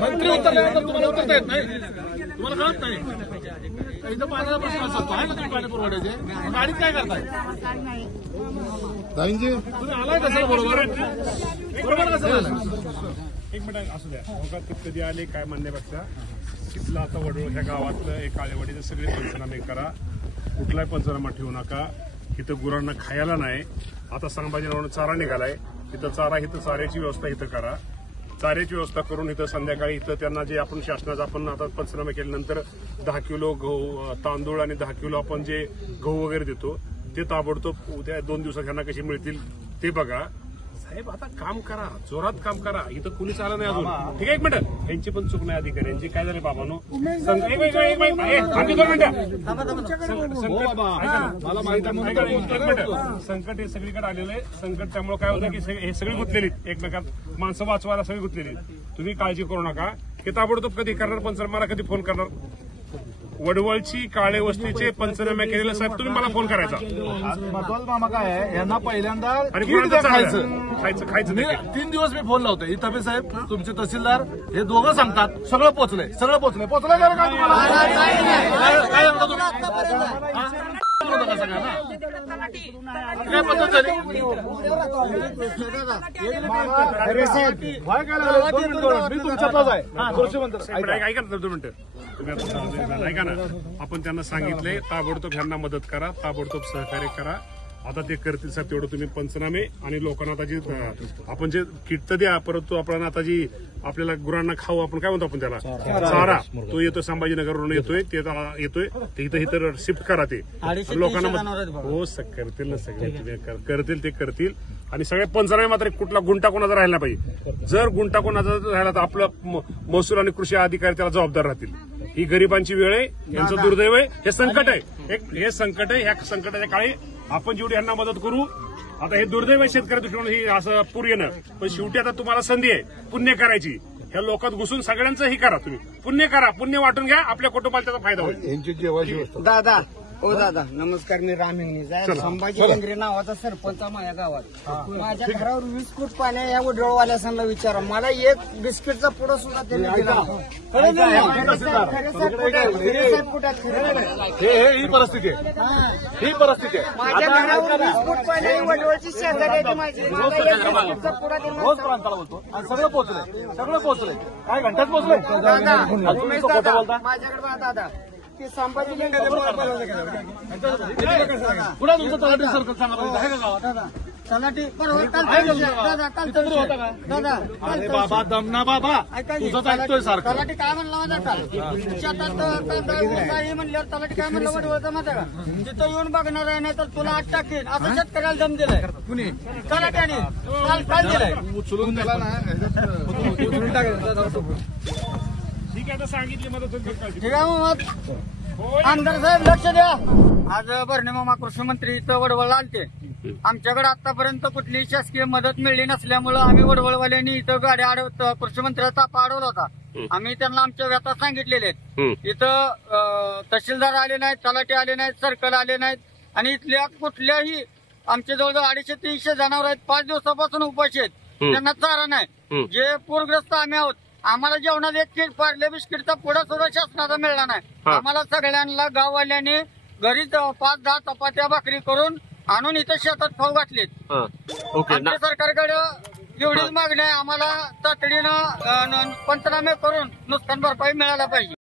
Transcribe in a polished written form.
मंत्री उत्तर तुम्हाला उत्तर येत नाही, तुम्हाला कळत नाही. इथं पाण्याचा प्रश्न असतो आहे ना, तुम्ही पाणी पुरवठ्याचे गाडीत काय करताय? तुम्ही आलाय कसं बरोबर कसं झालं? एक मिनिट असू द्या. कधी आले काय म्हणण्यापेक्षा तिथलं आता वडवळ ह्या गावातलं एक काळेवाडीचं सगळे पंचनामे करा, कुठलाही पंचनामा ठेवू नका. इथं गुरांना खायला नाही. आता संभाजीनगरनं चारा निघालाय, इथं चारा, इथं चाऱ्याची व्यवस्था इथं करा. चाऱ्याची व्यवस्था करून इथं संध्याकाळी इथं त्यांना जे आपण शासनाचा आपण आता पंचनामे केल्यानंतर 10 किलो गहू तांदूळ आणि 10 किलो आपण जे गहू वगैरे देतो ते ताबडतोब उद्या 2 दिवसात ह्यांना कसे मिळतील ते बघा. साहेब आता काम करा, जोरात काम करा. इथं कुणीच आलं नाही अजून. ठीक आहे, एक मिनिट. यांची पण चूक नाही अधिकाऱ्यांची. काय झाले बाबांनो, संकट हे सगळीकडे आलेलं आहे. संकट त्यामुळे काय होतं की हे सगळी गुंतलेली एकमेकात, माणसं वाचवायला सगळी गुंतलेली. तुम्ही काळजी करू नका. हे ताबडतोब कधी करणार पंचनामा, मला कधी फोन करणार? वडवळची काळे वस्तीचे पंचनामे केलेले साहेब तुम्ही मला फोन करायचा. महत्वाचं मामा काय आहे, यांना पहिल्यांदा खायचं 3 दिवस मी फोन लावतोय. इथं साहेब तुमचे तहसीलदार हे दोघं सांगतात सगळं पोचलंय पोचलंय का तुम्हाला? काय सांगता तुम्ही? काय पद्धत झाली? मी तुमच्यातलाच आहे कृषी मंत्री. ऐका ना 2 मिनिटं. तुम्ही आता ऐका ना, आपण त्यांना सांगितलंय ताबडतोब ह्यांना मदत करा, ताबडतोब सहकार्य करा. आता ते करतील साहेब तेवढं. तुम्ही पंचनामे आणि लोकांना आता जी आपण जे किट तर द्या, परंतु आपण आता जी आपल्याला गुरांना खाऊ आपण काय म्हणतो आपण त्याला चारा, तो येतोय संभाजीनगरवरून येतोय, ते येतोय ते इथं शिफ्ट करा. ते लोकांना हो करतील ना, सगळे करतील ते करतील. आणि सगळे पंचनामे मात्र कुठला गुंटा कोणाचा राहिला पाहिजे. जर गुंटा कोणाचा राहिला तर आपलं महसूल आणि कृषी अधिकारी त्याला जबाबदार राहतील. ही गरिबांची वेळ आहे, यांचं दुर्दैव आहे, हे संकट आहे. हे संकट आहे. ह्या संकटाच्या काळी आपण जेवढी यांना मदत करू. आता हे दुर्दैव आहे शेतकरी दृष्टीने ही असं पूर येणं, पण शेवटी आता तुम्हाला संधी आहे पुण्य करायची. ह्या लोकात घुसून सगळ्यांचं ही करा. तुम्ही पुण्य करा, पुण्य वाटून घ्या, आपल्या कुटुंबाला त्याचा फायदा होईल. दादा दादा नमस्कार. मी राम हिंगणे, संभाजी केंद्रे नावाचा सरपंच माझ्या गावात. माझ्या घरावर 20 फूट पाणी या वडवळवाल्यासांना विचारा, मला एक बिस्किटचा पुडा सुद्धा त्यांनी दिला. ही परिस्थिती आहे, ही परिस्थिती आहे. माझ्या घरावर 20 फूट पाणी वडवळची शेजारी आहे माझी. बिस्किटचा पुडा रोज प्रांताला बोलतो आणि सगळं पोहोचलंय. काय घंटाच पोहोचलंय. माझ्याकडे बघा दादा, की संभाजी पुन्हा तुमचं तलाठी सर्कल सांगा आहे का गावात? तलाठी अरे बाबा दमना बाबा, तुझंच ऐकतोय सारखं. तलाठी काय म्हणलं माझा का शेतात म्हणल्यावर तलाठी काय म्हणलं वडवळचा माझा का तिथं येऊन बघणार आहे, नाही तर तुला आत टाकेल असं शेतकऱ्याला दम दिलाय कुणी तलाट्याने. काल दिलाय उचलून त्याला ना उचलून टाकेल. ठीक आहे, आता सांगितली मदत होईल. ठीक आहे मग आमदार साहेब लक्ष द्या. आज भरणे मामा कृषी मंत्री इथं वडवळला आलते. आमच्याकडे आतापर्यंत कुठलीही शासकीय मदत मिळली नसल्यामुळे आम्ही वडवळवाल्यांनी इथं गाड्या कृषी मंत्र्याचा तापा अडवला होता. आम्ही त्यांना आमच्या व्यथा सांगितलेले आहेत. इथं तहसीलदार आले नाहीत, तलाठी आले नाहीत, सर्कल आले नाहीत आणि इथल्या कुठल्याही आमच्या जवळजवळ 250-300 जनावर आहेत. 5 दिवसापासून उपाशी आहेत, त्यांना चारा नाही. जे पूरग्रस्त आम्ही आहोत. आम्हाला जेवणात एक किट पार्ले बिस्किटचा पुडा सुद्धा शासनाचा मिळला नाही. आम्हाला सगळ्यांना गाववाल्यांनी घरी 5-10 चपात्या भाकरी करून आणून इथं शेतात खाऊ घातलेत. आमच्या सरकारकडे एवढीच मागणी आहे, आम्हाला तातडीनं पंचनामे करून नुकसान भरपाई मिळायला पाहिजे.